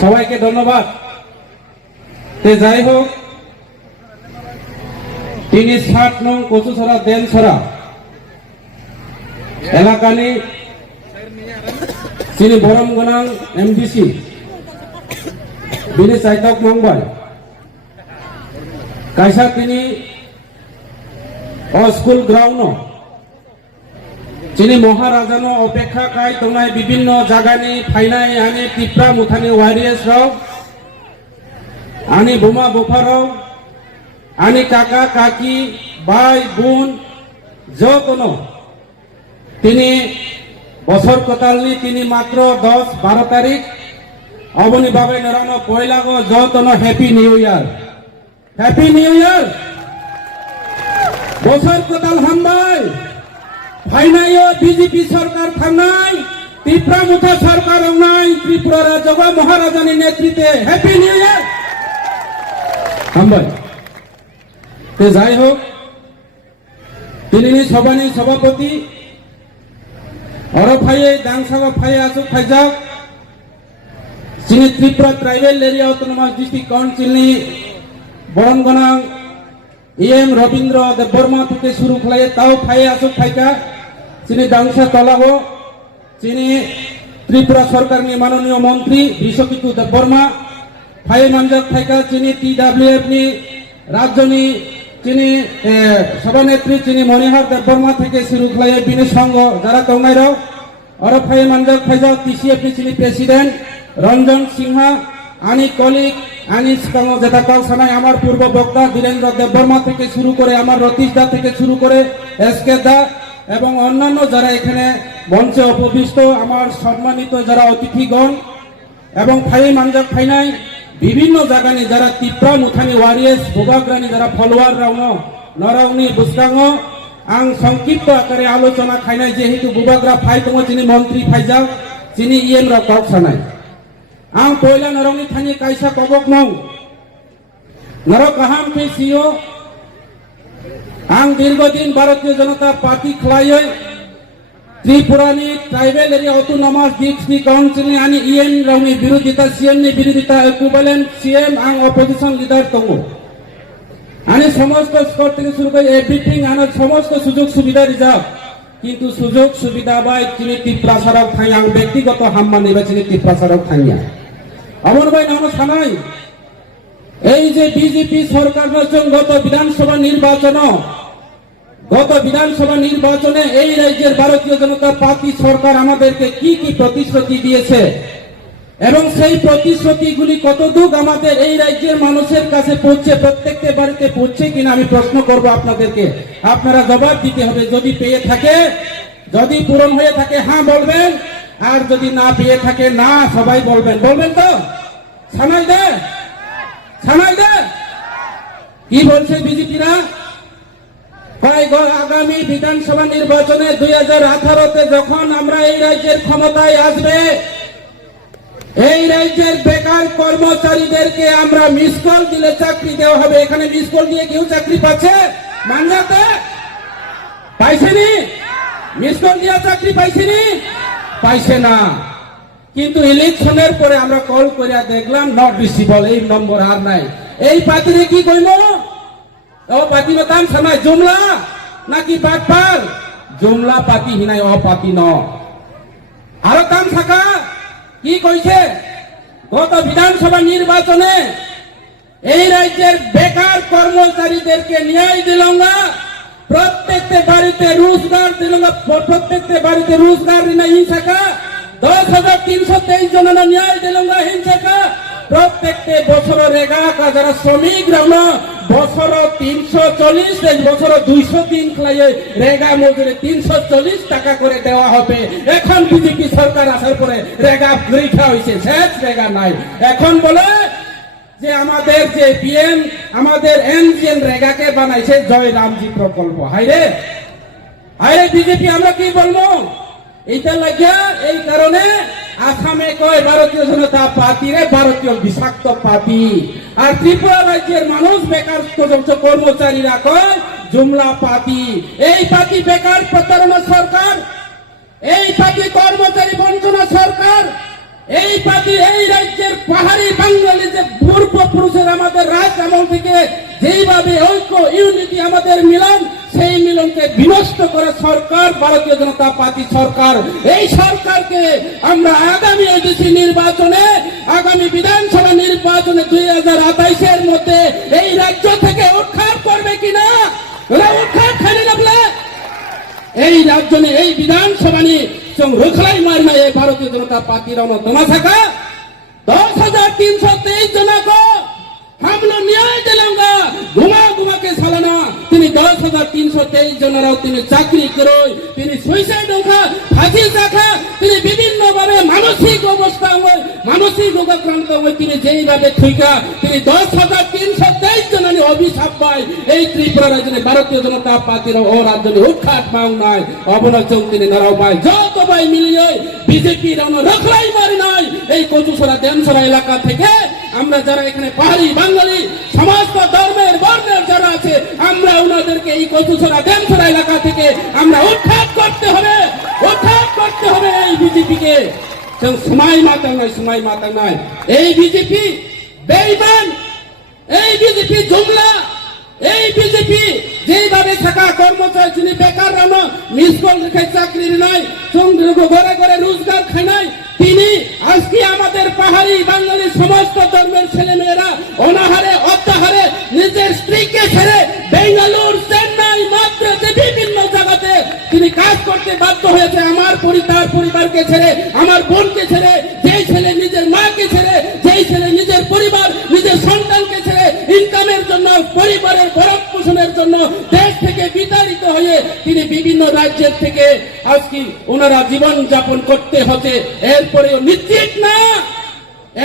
সবাইকে ধন্যবাদ। যাই হোক, তিনি 60 নং কচুছড়া দেনছড়া এলাকানি তিনি বরম গোনাং এমডিসি বিনি চাইতক মংবাই কাইসা তিনি স্কুল গ্রাউন্ড তিনি মহারাজানো অপেক্ষা কাই তংনাই বিভিন্ন জায়গানি ফাইনাই আনি টিপ্রা মুথানি ওয়ারিয়ার্স রাও আনি বোমা বোফারাও আনি কাকা কাকি ভাই বোন যতনো তিনি বছর কতালনি তিনি মাত্র 10-12 তারিখ অবনি বাবে নরানো পয়লা গো যতনো happy new year, happy new year. বছর কতাল হামবাই ফাইনাইও বিজেপি সরকার থানাই ত্রিপুরা মুথা সরকার নাই ত্রিপুরা রাজ্য মহারাজানি নেতৃত্বে হ্যাপি নিউ ইয়ার হামবাই। যাই হোক, তিনি সভানি সভাপতি অরফাইয়ে দাংসাগা ফাইয়ে আসুক ফাইজাক তিনি Tripura tribal area autonomous district কাউন্সিলনি বরনগনাং এম রবীন্দ্র দেববর্মা থেকে শুরু খাইয়ে তাও ফাইয়ে আসুক ফাইকা তিনি দাংসা তলাগো তিনি ত্রিপুরা সরকারনি মাননীয় মন্ত্রী বিশ্বকিতু দেববর্মা ফাইয়ে মানজাক ফাইকা তিনি TWF নি রাজ্যনি তিনি সভানেত্রী তিনি মনিহার দেববর্মা থেকে শুরু খাইয়ে বিনি সংঘ যারা তংনাইরাও অরফ ফাইয়ে মানজাক ফাইজাক TCF নি তিনি প্রেসিডেন্ট রঞ্জন সিংহা আনি কলিক আনি যেটা কাল সানাই আমার পূর্ব বক্তা বীরেন্দ্র দেববর্মা থেকে শুরু করে আমার রতীশ দা থেকে শুরু করে SK দা এবং অন্যান্য যারা এখানে মঞ্চে উপবিষ্ট আমার সম্মানিত যারা অতিথিগণ এবং ফাইয়ে মানজাক ফাইনাই বিভিন্ন জায়গানি যারা ত্রিপুরা মুথানি ওয়ারিয়ার্স ভোগাগ্রানি যারা ফলোয়ার রাউনো নরাউনি বুসকাঙ্গ আং সংক্ষিপ্ত আকারে আলোচনা খাইনাই যেহেতু বুবাগ্রা ফাই দङ তিনি মন্ত্রী ফাইজাক তিনি ইএম রা কক সানাই आं पयला नरंनि थानि कायसा कबक मौ नरक गाहाम पेसियो आं दीर्घदिन भारतीय जनता पार्टी खलायै त्रिपुरानि tribal area autonomous district council आनि इएन रावनि विरोधिता सीएम नि विरोधिता इक्विवेलेंट सीएम आं अपोजिशन लीडर दङ आनि समस्त स्तर থেকে শুরু করে এভরিথিং आनो समस्त সুযোগ সুবিধা রিজার্ভ কিন্তু সুযোগ সুবিধা বাই তিনি ত্রিপুরা সরক থাই आं ব্যক্তিগত হাম্মা নির্বাচনী ত্রিপুরা সরক থাইয়া আমন ভাই নাম সানাই এই যে বিজেপি সরকার গত বিধানসভা নির্বাচনে এই রাজ্যের ভারতীয় জনতা পার্টি সরকার আমাদেরকে কি কি প্রতিশ্রুতি দিয়েছে এবং সেই প্রতিশ্রুতিগুলি কতদূর আমাদের এই রাজ্যের মানুষের কাছে পৌঁছে প্রত্যেকটা বাড়িতে পৌঁছে কিনা আমি প্রশ্ন করব আপনাদেরকে। আপনারা জবাব দিতে হবে। যদি পেয়ে থাকে, যদি পূরণ হয়ে থাকে হ্যাঁ বলবেন, আর যদি না পেয়ে থাকে না সবাই বলবেন। বলবেন তো? সানাই দে কি বলছে বিজেপিরা? আগামী বিধানসভা নির্বাচনে 2018-তে যখন আমরা এই রাজ্যের ক্ষমতায় আসবে এই রাজ্যের বেকার কর্মচারীদেরকে আমরা মিস কল দিলে চাকরি দেওয়া হবে। এখানে মিস কল দিয়ে কেউ চাকরি পাচ্ছে? মানজাতে পাইছেনি? মিস কল দিয়া চাকরি পাইছেনি? পাইছে না। কিন্তু ইলেকশনের পরে আমরা কল করিয়া দেখলাম নট রিসিভেবল, এই নম্বর আর নাই। এই পাতিরে কি কইল? ও পাতি নাম সানাই জুমলা নাকি বাটপার? জুমলা পাতি হিনাই ও পাতি ন আরো কাম থাকা কি কইছে? গত বিধানসভা নির্বাচনে এই রাজ্যের বেকার কর্মচারীদেরকে ন্যায় দিল না, প্রত্যেকটা বাড়িতে রোজগার দিল না, প্রত্যেকটা বাড়িতে রোজগার হিংসাকা 10,323 জন ন্যায় দিল না হিংসাকা প্রত্যেকটা বছর রেগা যারা শ্রমিক রাউনা বছর 340 বছর 203 খাইয়ে রেগা মজুরি 340 টাকা করে দেওয়া হবে। এখন বিজেপি সরকার আসার পরে রেগা পরীক্ষা হয়েছে, শেষ রেগা নাই। এখন বলে যে আমাদের যে পিএম আমাদের এনজিএন রেগাকে বানাইছে জয় রামজি প্রকল্প। হাইরে বিজেপি আমরা কি বলবো? এইটা লাগিয়া এই কারণে আসামে কয় ভারতীয় জনতা পার্টি রে ভারতীয় বিষাক্ত পার্টি, আর ত্রিপুরা রাজ্যের মানুষ বেকার কর্মচারীরা কয় জুমলা পার্টি। এই পার্টি বেকার প্রতারণা সরকার, এই পার্টি কর্মচারী বঞ্চনা সরকার, এই পার্টি এই রাজ্যের পাহাড়ি বাঙালি যে পূর্বপুরুষের আমাদের রাজ আমল থেকে যেইভাবে ঐক্য ইউনিটি আমাদের মিলন, সেই মিলনকে বিনষ্ট করে সরকার ভারতীয় জনতা পার্টি সরকার। এই সরকারকে আমরা আগামী ওডিসি নির্বাচনে, আগামী বিধানসভা নির্বাচনে 2028-এর মধ্যে এই রাজ্য থেকে উৎখাত করবে কিনা, উৎখাত খালি লাগলে এই রাজ্য এই বিধানসভা নিয়ে রুখলাই মারনা এই ভারতীয় জনতা পার্টির তোমা থাকা 10,323 जना को हम लोग न्याय दिलांगा। घुमा घुमा के सालाना তিনি 10,323 জনেরাও তিনি চাকরি করে, তিনি সুইসাইড হোকা, ফাঁসি রাখা, তিনি বিভিন্ন ভাবে মানসিক অবস্থা হয়, মানসিক রোগাক্রান্ত হয়, তিনি যেইভাবে থুইকা তিনি 10,323 জনের অভিশাপ পায়। এই ত্রিপুরা রাজ্যে ভারতীয় জনতা পার্টির ও রাজ্যে উৎখাত পাও নাই, অবনচন তিনি নারাও পায়। যত ভাই মিলিয়ে বিজেপি রখলাই মারি নাই। এই কচুসরা দেমসরা এলাকা থেকে আমরা যারা এখানে পাহাড়ি বাঙালি সমস্ত ধর্মের বর্ণের যারা আছে, আমরা ওনাদেরকে এই কচুসরা দেমসরা এলাকা থেকে আমরা উৎখাত করতে হবে, উৎখাত করতে হবে এই বিজেপিকে। সময় মাতা নয়, সময় মাতা নয়। এই বিজেপি বেঈমান, এই বিজেপি জুমলা, এই বিজেপি যেইভাবে থাকা কর্মচারী যিনি বেকার রানো মিস কল রেখে চাকরি নাই, ঘরে ঘরে রোজগার খায় নাই, তিনি আজকে আমাদের পাহাড়ি বাঙালির সমস্ত ধর্মের ছেলে মেয়েরা অনাহারে অত্যাহারে নিজের স্ত্রীকে ছেড়ে বেঙ্গালুর, চেন্নাই, মাদ্রাজে বিভিন্ন জায়গাতে তিনি কাজ করতে বাধ্য হয়েছে। আমার পরিবারকে ছেড়ে, আমার বোনকে ছেড়ে, যেই ছেলে নিজের মাকে ছেড়ে, যেই ছেলে নিজের পরিবার নিজের সন্তানকে ছেড়ে ইনকামের জন্য, পরিবারের ভরণ পোষণের জন্য দেশ থেকে বিতাড়িত হয়ে তিনি বিভিন্ন রাজ্যের থেকে আজকে ওনারা জীবন যাপন করতে হচ্ছে। এরপরেও নিশ্চিত না,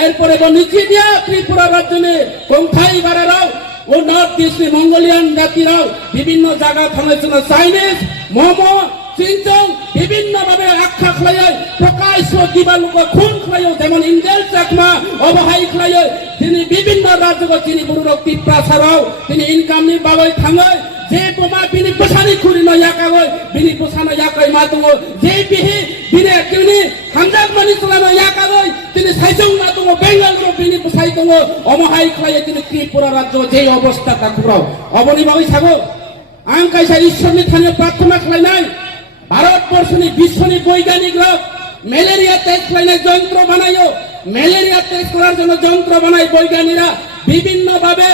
এরপরে নিশ্চিত দিয়া ত্রিপুরা রাজ্যে কোথায় বারেরাও ও নর্থ ইস্ট মঙ্গোলিয়ান জাতিরাও বিভিন্ন জায়গা থামেছিল চাইনিজ মোমো চিনচং বিভিন্ন ভাবে আখ্যা খাইয়ে প্রকাশ দিবালুক খুন খাইয়ে, যেমন ইন্দেল চাকমা অবহাই খাইয়ে তিনি বিভিন্ন রাজ্য তিনি বুড়ো টিপ্রা ছাড়াও তিনি ইনকাম নি বাবাই থাঙ্গয় যে বোমা বিনি পোষানি খুরি ন ইয়াকাগয় বিনি পোষানো ইয়াকাই মাতুঙ্গ যে বিহি বিনে কিনি হামজাক মানি চলানো ইয়াকাগয় তিনি সাইজং মাতুঙ্গ বেঙ্গালুরু বিনি পোষাই দङ অমহাই খাইয়ে তিনি ত্রিপুরা রাজ্য যে অবস্থা তাকুরাও অবনি বাবাই ছাগো আং কাইসা ঈশ্বরনি থানে প্রার্থনা খাইনাই ভারতবর্ষনি বিশ্বনি বৈজ্ঞানিকরা ম্যালেরিয়া টেস্ট খাইনাই যন্ত্র বানাইও, ম্যালেরিয়া টেস্ট করার জন্য যন্ত্র বানাই বৈজ্ঞানিকরা বিভিন্ন ভাবে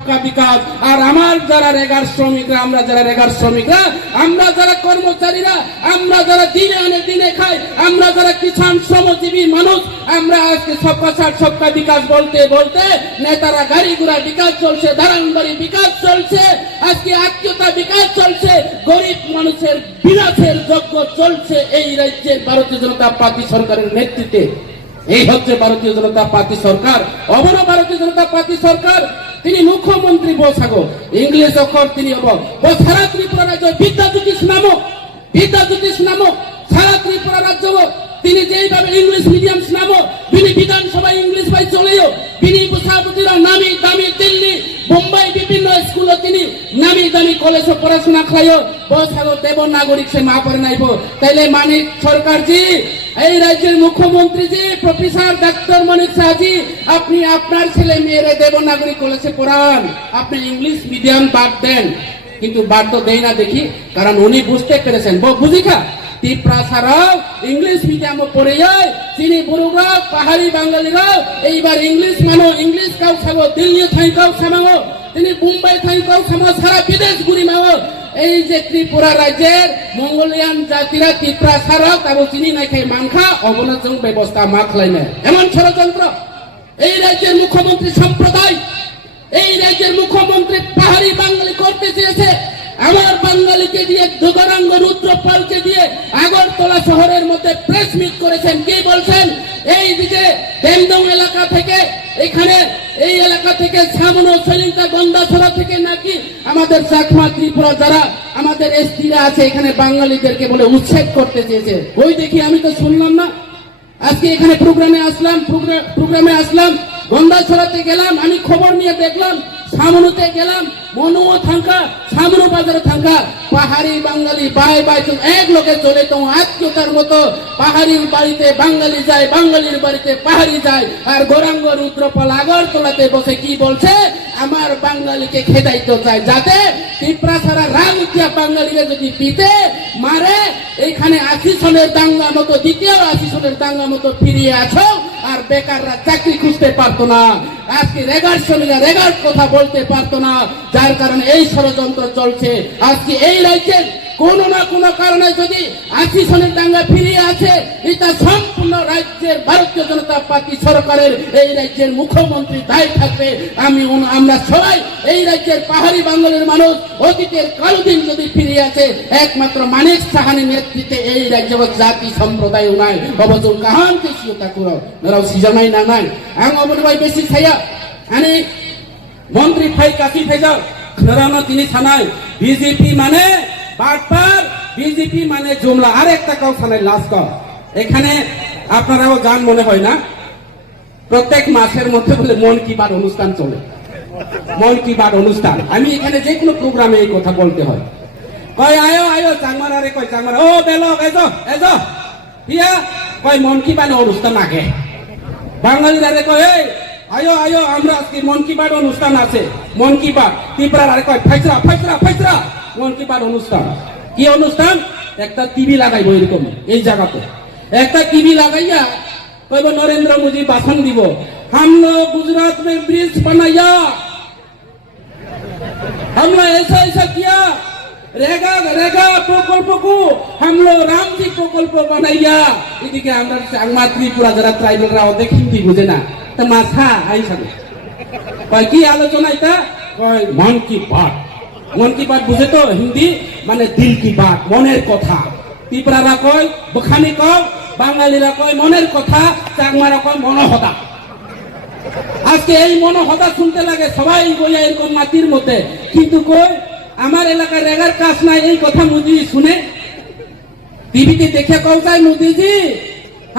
বিকাশ। আর আমার যারা রেগার শ্রমিকরা, আমরা যারা রেগার শ্রমিকরা, আমরা যারা কর্মচারীরা, আমরা যারা দিনে আনে দিনে খাই, আমরা যারা কিষাণ শ্রমজীবী মানুষ, আমরা আজকে সবকা সাথ সবকা বিকাশ বলতে বলতে নেতারা গাড়ি ঘোড়া বিকাশ চলছে, দারাঙ্গবাড়ি বিকাশ চলছে, আজকে আত্মীয়তা বিকাশ চলছে, গরিব মানুষের বিনাশের যজ্ঞ চলছে এই রাজ্যের ভারতীয় জনতা পার্টি সরকারের নেতৃত্বে। এই হচ্ছে ভারতীয় জনতা পার্টি সরকার। অবন ভারতীয় জনতা পার্টি সরকার, তিনি মুখ্যমন্ত্রী বসাগো ইংলিশ অক্ষর তিনি সারা ত্রিপুরা রাজ্য বিদ্যাজ্যোতিষ নামক সারা ত্রিপুরা রাজ্য তিনি যেইভাবে ইংলিশ মিডিয়াম নামক তিনি বিধানসভায় ইংলিশ ভাই চলেও তিনি সভাপতিরা নামি দামি দিল্লি মুম্বাই বিভিন্ন স্কুলে তিনি নামি দামি কলেজে পড়াশোনা খাইও বসাগো দেবনাগরিক সে মা পড়ে নাইব। তাইলে মানিক সরকারজি, এই রাজ্যের মুখ্যমন্ত্রীজি প্রফেসর ডাক্তার মানিক শাহজি, আপনি আপনার ছেলে মেয়েরা দেবনাগরিক কলেজে পড়ান, আপনি ইংলিশ মিডিয়াম বাদ দেন। কিন্তু বাদ তো দেয় না দেখি, কারণ উনি বুঝতে পেরেছেন বুঝিখা ত্রিপুরা ছাড়াও ইংলিশ মিডিয়ামে পড়ে যায় চিনি বুড়ুরা পাহাড়ি বাঙালিরাও এইবার ইংলিশ মানো, ইংলিশ কাউ খাবো, দিল্লি থাই কাউ খামাও, তিনি মুম্বাই থাই কাউ খামা, সারা বিদেশ ঘুরি মাও। এই যে ত্রিপুরা রাজ্যের মঙ্গোলিয়ান জাতিরা ত্রিপুরা ছাড়াও তারও চিনি নাই খাই মানখা অবনতন ব্যবস্থা মাখলাই না, এমন ষড়যন্ত্র এই রাজ্যের মুখ্যমন্ত্রী সম্প্রদায়, এই রাজ্যের মুখ্যমন্ত্রী পাহাড়ি বাঙালি করতে চেয়েছে। আমার বাঙালিকে দিয়ে দুগরাঙ্গ রুদ্রপালকে দিয়ে আগরতলা শহরের মধ্যে প্রেস মিট করেছেন। কি বলছেন? এই দিকে দেমদং এলাকা থেকে এখানে এই এলাকা থেকে সামনো সলিংটা গন্ডাছড়া থেকে নাকি আমাদের চাকমা ত্রিপুরা যারা আমাদের এসটিরা আছে এখানে বাঙালিদেরকে বলে উচ্ছেদ করতে চেয়েছে। ওই দেখি আমি তো শুনলাম না। আজকে এখানে প্রোগ্রামে আসলাম গন্ডাছড়াতে গেলাম, আমি খবর নিয়ে দেখলাম সামনুতে গেলাম মনুও থাকা সামনু বাজারে থাকা পাহাড়ি বাঙালি বাই বাই এক লোকে চলে তো আত্মীয়তার মতো পাহাড়ির বাড়িতে বাঙালি যায়, বাঙালির বাড়িতে পাহাড়ি যায়। আর গৌরাঙ্গ রুদ্রপাল আগরতলাতে বসে কি বলছে? আমার বাঙালিকে খেদাইতে চায়, যাতে ত্রিপুরা ছাড়া রাগ উঠিয়া বাঙালিরা যদি পিতে মারে এইখানে 80 সনের দাঙ্গা মতো দ্বিতীয় 80 সনের দাঙ্গা মতো ফিরিয়ে আছো, আর বেকাররা চাকরি খুঁজতে পারতো না, আজকে রেগার শ্রমিকরা রেগার কথা বলতে পারতো না, যার কারণে এই ষড়যন্ত্র চলছে। আজকে এই রাজ্যের কোন না কোন কারণে যদি 80 সনের দাঙ্গা ফিরিয়ে আছে, এটা সম্পূর্ণ রাজ্যের ভারতীয় জনতা পার্টি সরকারের এই রাজ্যের মুখ্যমন্ত্রী দায়ী থাকবে। আমরা সবাই এই রাজ্যের পাহাড়ি বাঙালির মানুষ অতীতের কালো দিন যদি ফিরিয়ে আছে একমাত্র মানিক সাহানির নেতৃত্বে এই রাজ্য জাতি সম্প্রদায় উনায় অবচল কাহান কেসিয়তা করো নরাও সিজনাই না নাই আং অবনবাই বেশি ছায়া আনি মন্ত্রী ফাই কাশি ফেজা নরানো তিনি থানায় বিজেপি মানে বাটপার, বিজেপি মানে জুমলা। আরেকটা কাউ থানায় লাশ কর। এখানে আপনারাও গান মনে হয় না, প্রত্যেক মাসের মধ্যে বলে মন কি বাত অনুষ্ঠান চলে, মন কি বাত অনুষ্ঠান। আমি এখানে যে কোনো প্রোগ্রামে এই কথা বলতে হয়, কয় আয়ো আয়ো চাংমার, আরে কয় চাংমার ও বেলক এজো এজো ইয়া কয় মন কি বাত অনুষ্ঠান আগে। বাঙালিরা রে কয় এই আয়ো আয়ো আমরা আজকে মন কি বাত অনুষ্ঠান আছে, মন কি বাত। ত্রিপুরার আরে কয় ফাইসরা ফাইসরা ফাইসরা মন কি বাত অনুষ্ঠান। কি অনুষ্ঠান? একটা টিভি লাগাইবো এরকম এই জায়গাতে, একটা টিভি লাগাইয়া কইব নরেন্দ্র মোদী ভাষণ দিব, हम लोग गुजरात में ब्रिज बनाया, हमने ऐसा ऐसा किया, रेगा रेगा प्रकल्प को हम लोग रामजी प्रकल्प बनाया। এদিকে আমরা চাংমা ত্রিপুরা যারা ট্রাইবেলরা অনেক হিন্দি বুঝে না, তা মাথা আইসাবে কয় কি আলোচনা এটা? কয় মন কি বাত। মন কি বাত বুঝে তো হিন্দি মানে দিল কি বাত, মনের কথা। ত্রিপুরারা কয় বখানি কয়, বাঙালিরা কয় মনের কথা, চাংমারা কয় মনোহদা। আজকে এই মনোহদা শুনতে লাগে সবাই বলে এরকম মাটির মধ্যে, কিন্তু কই আমার এলাকায় রেগার কাজ নাই এই কথা মোদি শুনে टीवी देखे कौन सा मोदी जी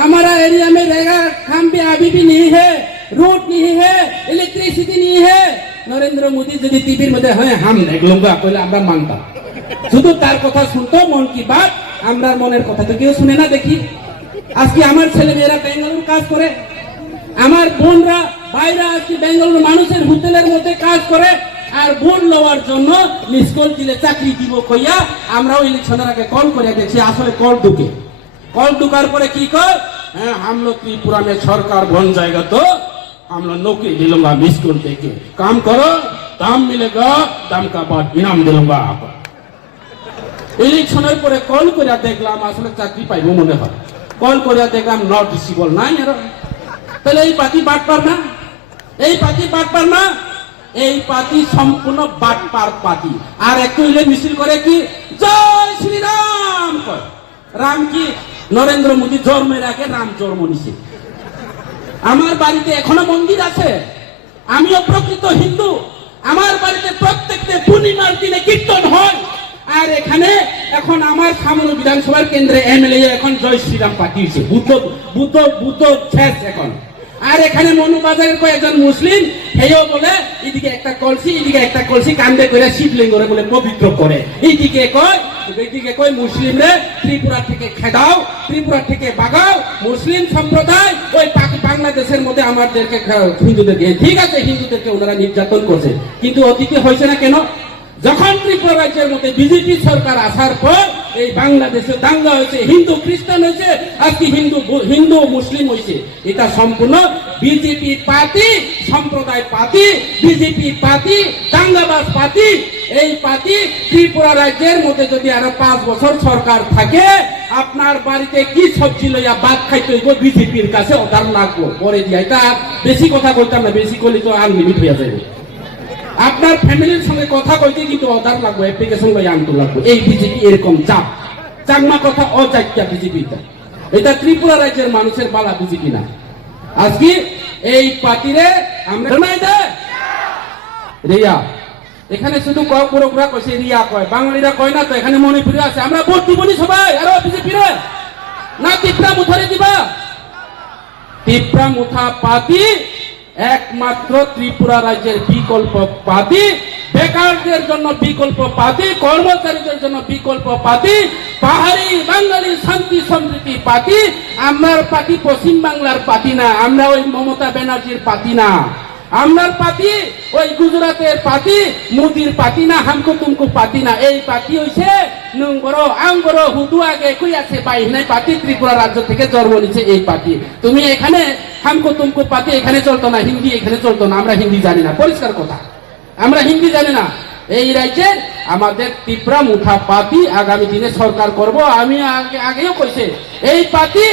हमारा एरिया में रेगा काम भी अभी भी नहीं है, रोड नहीं है, इलेक्ट्रिसिटी नहीं है। नरेंद्र मोदी যদি টিভির মধ্যে হয় হাম দেখ লঙ্গা কইলে আমরা মানতাম, শুধু তার কথা শুনতো মন কি বাত, আমরা মনের কথা তো কেউ শুনে না। দেখি আজকে আমার ছেলে মেয়েরা বেঙ্গালুরু কাজ করে, আমার বোনরা বাইরে আজকে বেঙ্গালুরু মানুষের হোটেলের মধ্যে কাজ করে, আর ভোট লওয়ার জন্য মিস কল দিলে চাকরি দিব কইয়া আমরাও ইলেকশনের আগে কল করে দেখছি, আসলে কল ঢুকে, कल ढुकार पर की कर हम लोग त्रिपुरा में सरकार बन जाएगा तो हम लोग नौकरी दिलूंगा मिस कर देके काम करो। দাম মিলেগা দাম কা বাদ ইনাম দিলুঙ্গা ইলেকশনের পরে কল করে দেখলাম আসলে চাকরি পাইবো মনে হয় কল করে দেখলাম নট রিসিবল নাই এর তাহলে এই পার্টি বাটপার না এই পার্টি বাটপার না এই পার্টি সম্পূর্ণ বাটপার পার্টি আর একটু হইলে মিছিল করে কি জয় শ্রীরাম কয় রাম কি নরেন্দ্র মোদী জন্মের আগে রাম জন্ম নিছে আমার বাড়িতে এখনো মন্দির আছে আমিও প্রকৃত হিন্দু আমার বাড়িতে প্রত্যেকটা পূর্ণিমার দিনে কীর্তন হয় আর এখানে এখন আমার সামনে বিধানসভার কেন্দ্রে এমএলএ এখন জয় শ্রীরাম পার্টি হয়েছে বুদ্ধ বুদ্ধ বুদ্ধ শেষ এখন আর এখানে মনুবাজারের কয়েকজন মুসলিম হেও বলে এদিকে একটা কলসি কান্দে করে শিবলিঙ্গ বলে পবিত্র করে এইদিকে কয় মুসলিমরে ত্রিপুরা থেকে খেদাও ত্রিপুরা থেকে বাগাও মুসলিম সম্প্রদায় ওই বাংলাদেশের মধ্যে আমাদেরকে হিন্দুদেরকে ঠিক আছে হিন্দুদেরকে ওনারা নির্যাতন করছে কিন্তু অতীতে হয়েছে না কেন যখন ত্রিপুরা রাজ্যের মধ্যে বিজেপি সরকার আসার পর এই বাংলাদেশে দাঙ্গা হয়েছে হিন্দু খ্রিস্টান হয়েছে আজকে হিন্দু মুসলিম হয়েছে এটা সম্পূর্ণ বিজেপি পার্টি সম্প্রদায় পার্টি বিজেপি পার্টি দাঙ্গাবাজ পার্টি এই পার্টি ত্রিপুরা রাজ্যের মধ্যে যদি আরো 5 বছর সরকার থাকে আপনার বাড়িতে কি সবজি লইয়া ভাত খাইতে হইব বিজেপির কাছে অর্ডার লাগবো পরে দিয়া এটা বেশি কথা কইতাম না বেশি করলে তো আনলিমিট হয়ে যাবে আপনার ফ্যামিলির সঙ্গে কথা কইতে কিন্তু অর্ডার লাগবে অ্যাপ্লিকেশন লইয়া আনতে লাগবে এই বিজেপি এরকম চাকমা কথা অচাইতা বিজেপি এটা ত্রিপুরা রাজ্যের মানুষের বালা বিজেপি না আজকে এই পার্টিরে আমরা রিয়া এখানে শুধু পুরোপুরা কইছে রিয়া কয় বাঙালিরা কয় না তো এখানে মণিপুরে আছে আমরা ভোট দিবনি সবাই আরো বিজেপি রে না টিপরা মুথারে দিবা টিপরা মুথা পার্টি একমাত্র ত্রিপুরা রাজ্যের বিকল্প পার্টি বেকারদের জন্য বিকল্প পার্টি কর্মচারীদের জন্য বিকল্প পার্টি পাহাড়ি বাঙালি শান্তি সমৃদ্ধি পার্টি আমার পার্টি পশ্চিম বাংলার পার্টি না আমরা ওই মমতা ব্যানার্জির পার্টি না আমার পার্টি ওই গুজরাটের পার্টি মোদির পার্টি না হামকো তুমকো পার্টি না এই পার্টি হইছে নংগরো আঙ্গরো হুদু আগে কই আছে বাইহনাই পার্টি ত্রিপুরা রাজ্য থেকে জন্ম নিছে এই পার্টি তুমি এখানে হামকো তুমকো পার্টি এখানে চলতো না হিন্দি এখানে চলতো না আমরা হিন্দি জানি না পরিষ্কার কথা আমরা হিন্দি জানি না এই রাজ্যের আমাদের ত্রিপুরা মুঠা পার্টি আগামী দিনে সরকার করব আমি আগেও কইছে এই পার্টি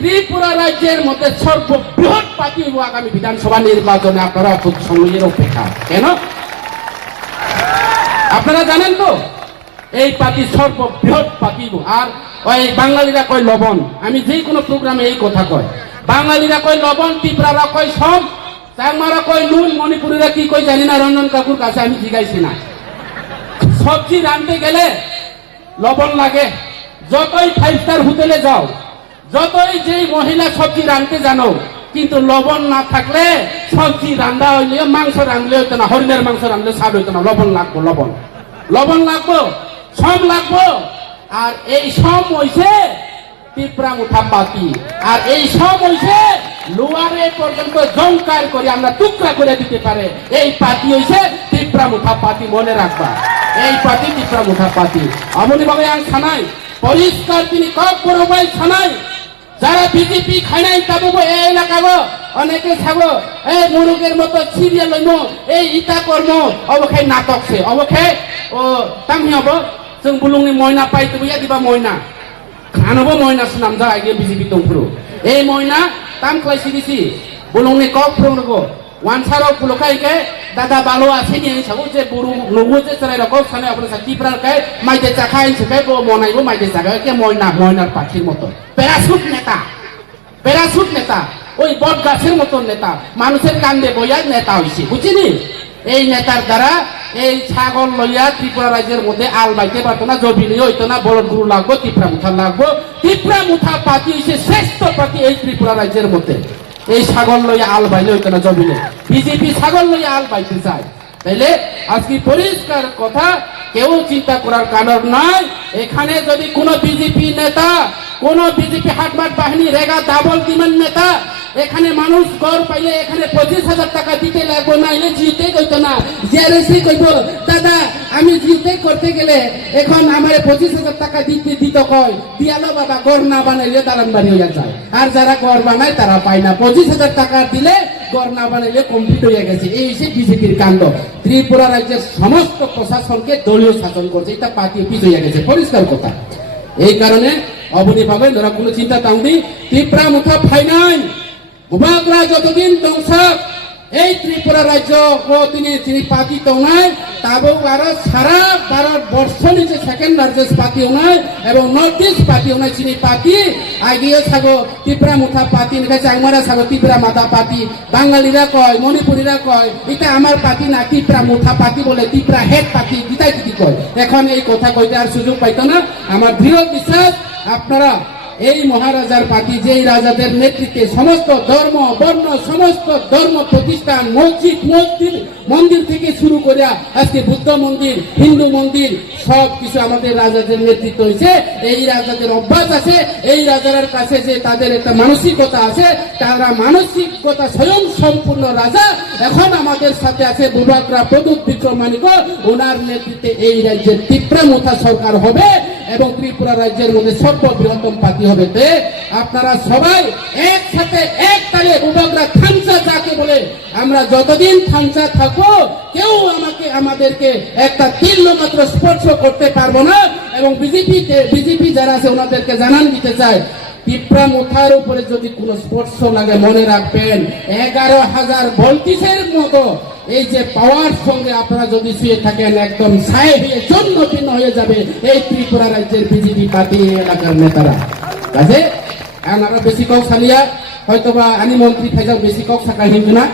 ত্রিপুরা রাজ্যের মধ্যে সর্ববৃহৎ পার্টি হইব আগামী বিধানসভা নির্বাচনে আপনারা সময়ের অপেক্ষা কেন আপনারা জানেন তো এই পার্টি সর্ববৃহৎ পার্টি আর ওই বাঙালিরা কয় লবণ আমি যে কোনো প্রোগ্রামে এই কথা কয় বাঙালিরা কয় লবণ ত্রিপুরারা কয় সম চাকমারা কয় নুন মণিপুরীরা কি কই জানি না রঞ্জন কাকুর কাছে আমি জিজ্ঞাসি না সবজি রাঁধতে গেলে লবণ লাগে যতই 5 স্টার হোটেলে যাও যতই যেই মহিলা সবজি রাঁধতে জানো কিন্তু লবণ না থাকলে সবজি রান্না হইলে মাংস রাঁধলে হইতো না হরিণের মাংস রাঁধলে স্বাদ হইতো না লবণ লাগবো লবণ লাগবো সম লাগবো আর এই সম হইছে ত্রিপুরা মুঠা পার্টি আর এই সব হইছে লোয়ারে পর্যন্ত জংকার করে আমরা টুকরা করে দিতে পারে এই পার্টি হইছে ত্রিপুরা মুঠা পার্টি মনে রাখবা এই পার্টি ত্রিপুরা মুঠা পার্টি আমনি ভাবে আন ছানাই পরিষ্কার তিনি কক বড়বাই ছানাই যারা বিজেপি খাই নাই তাবো এই এলাকাগো অনেকে থাকো এই মুরুগের মতো সিরিয়াল লইম এই ইটা কর্ম অবখাই নাটক সে অবখাই ও তামি হব जों बुलुंनि मयना पाइ तुबिया दिबा मयना खानबो मयना सुनाम जा आगे बिजेपि दंफ्रु ए मयना ताम क्लाइ सिदिसि बुलुंनि कक फ्रंगो वानसारो पुलखाइ के दादा बालो आसे नि साबो जे बुरु नगो जे सराय रको साने आपन साथि प्रार के माइदे चाखाइ सुखाइ बो मनाइबो माइदे जागा के मयनार पाखिर मतो প্যারাসুট নেতা ওই বট গাছের মতো নেতা মানুষের কান্দে বইয়া নেতা হইছে বুঝিনি এই নেতার দ্বারা এই ছাগল লইয়া ত্রিপুরা রাজ্যের মধ্যে আল বাইতে পারতো না জবিনি হইতো না বড় গুরু লাগবো ত্রিপুরা মুঠা লাগবো ত্রিপুরা মুঠা পার্টি হইছে শ্রেষ্ঠ পার্টি এই ত্রিপুরা রাজ্যের মধ্যে এই ছাগল লইয়া আল বাইলে হইতো না জবিনে বিজেপি ছাগল লইয়া আল বাইতে চায় তাইলে আজকে পরিষ্কার কথা কেউ চিন্তা করার কারণ নাই এখানে যদি কোনো বিজেপি নেতা কোন বিজেপি হাটমাট বাহিনী রেগা ডাবল দিমান নেতা এখানে মানুষ গড় পাইলে এখানে 25,000 টাকা দিতে লাগবে না এলে জিতে কইতো না জিআরসি কইবো দাদা আমি জিতে করতে গেলে এখন আমার 25,000 টাকা দিতে কয় দিয়ালো বাবা ঘর না বানাইলে দালান বাড়ি হয়ে যায়, আর যারা ঘর বানায় তারা পায় না। 25,000 টাকা দিলে ঘর না বানাইলে কমপ্লিট হয়ে গেছে। এই হচ্ছে বিজেপির কাণ্ড। ত্রিপুরা রাজ্যের সমস্ত প্রশাসনকে দলীয় শাসন করছে, এটা পার্টি অফিস হয়ে গেছে, পরিষ্কার কথা। এই কারণে অবনী পাবেন ওরা কোনো চিন্তা তাউনি ত্রিপুরা মুঠা ফাইনাই উবাগরা যতদিন দংশক এই ত্রিপুরা রাজ্য তিনি পার্টি তো নয় তাবও আরো সারা ভারতবর্ষ নিচে সেকেন্ড লার্জেস্ট পার্টিও নয় এবং নর্থ ইস্ট পার্টিও নয় চিনি পার্টি আগিয়ে থাকো ত্রিপুরা মুঠা পার্টি কাছে আমরা থাকো ত্রিপুরা মাথা পার্টি। বাঙালিরা কয় মণিপুরীরা কয় এটা আমার পার্টি না, ত্রিপুরা মুঠা পার্টি বলে ত্রিপুরা হেড পার্টি গীতাই কি কয়। এখন এই কথা কইতে আর সুযোগ পাইতো না। আমার দৃঢ় বিশ্বাস আপনারা এই মহারাজার পার্টি যেই রাজাদের নেতৃত্বে সমস্ত ধর্ম বর্ণ সমস্ত ধর্ম প্রতিষ্ঠান মসজিদ মন্দির থেকে শুরু করে আজকে বুদ্ধ মন্দির হিন্দু মন্দির সব কিছু আমাদের রাজাদের নেতৃত্ব হয়েছে। এই রাজাদের অভ্যাস আছে, এই রাজার কাছে যে তাদের একটা মানসিকতা আছে, তারা মানসিকতা স্বয়ং সম্পূর্ণ রাজা। এখন আমাদের সাথে আছে বুবাগরা প্রদূত বিক্রমানিক, ওনার নেতৃত্বে এই রাজ্যের ত্রিপুরা মুঠা সরকার হবে এবং ত্রিপুরা রাজ্যের মধ্যে সর্ববৃহত্তম পার্টি হবে। আপনারা সবাই একসাথে এক তালে বুবাগরা থামসা যাকে বলে আমরা যতদিন থামসা থাকবো কেউ আমাদেরকে একটা তিল মাত্র স্পর্শ করতে পারবো না। এবং বিজেপি যারা আছে ওনাদেরকে জানান দিতে চায় ত্রিপুরা মুঠার উপরে যদি কোনো স্পর্শ লাগে মনে রাখবেন 11,000 ভোল্টেজের মতো এই যে পাওয়ার সঙ্গে আপনারা যদি শুয়ে থাকেন একদম ছাই হয়ে জন্য ভিন্ন হয়ে যাবে এই ত্রিপুরা রাজ্যের বিজেপি পার্টি এলাকার নেতারা। কাজে আমরা বেশি কক সালিয়া হয়তোবা আনি মন্ত্রী থাকা বেশি কক থাকা হিন্দু না।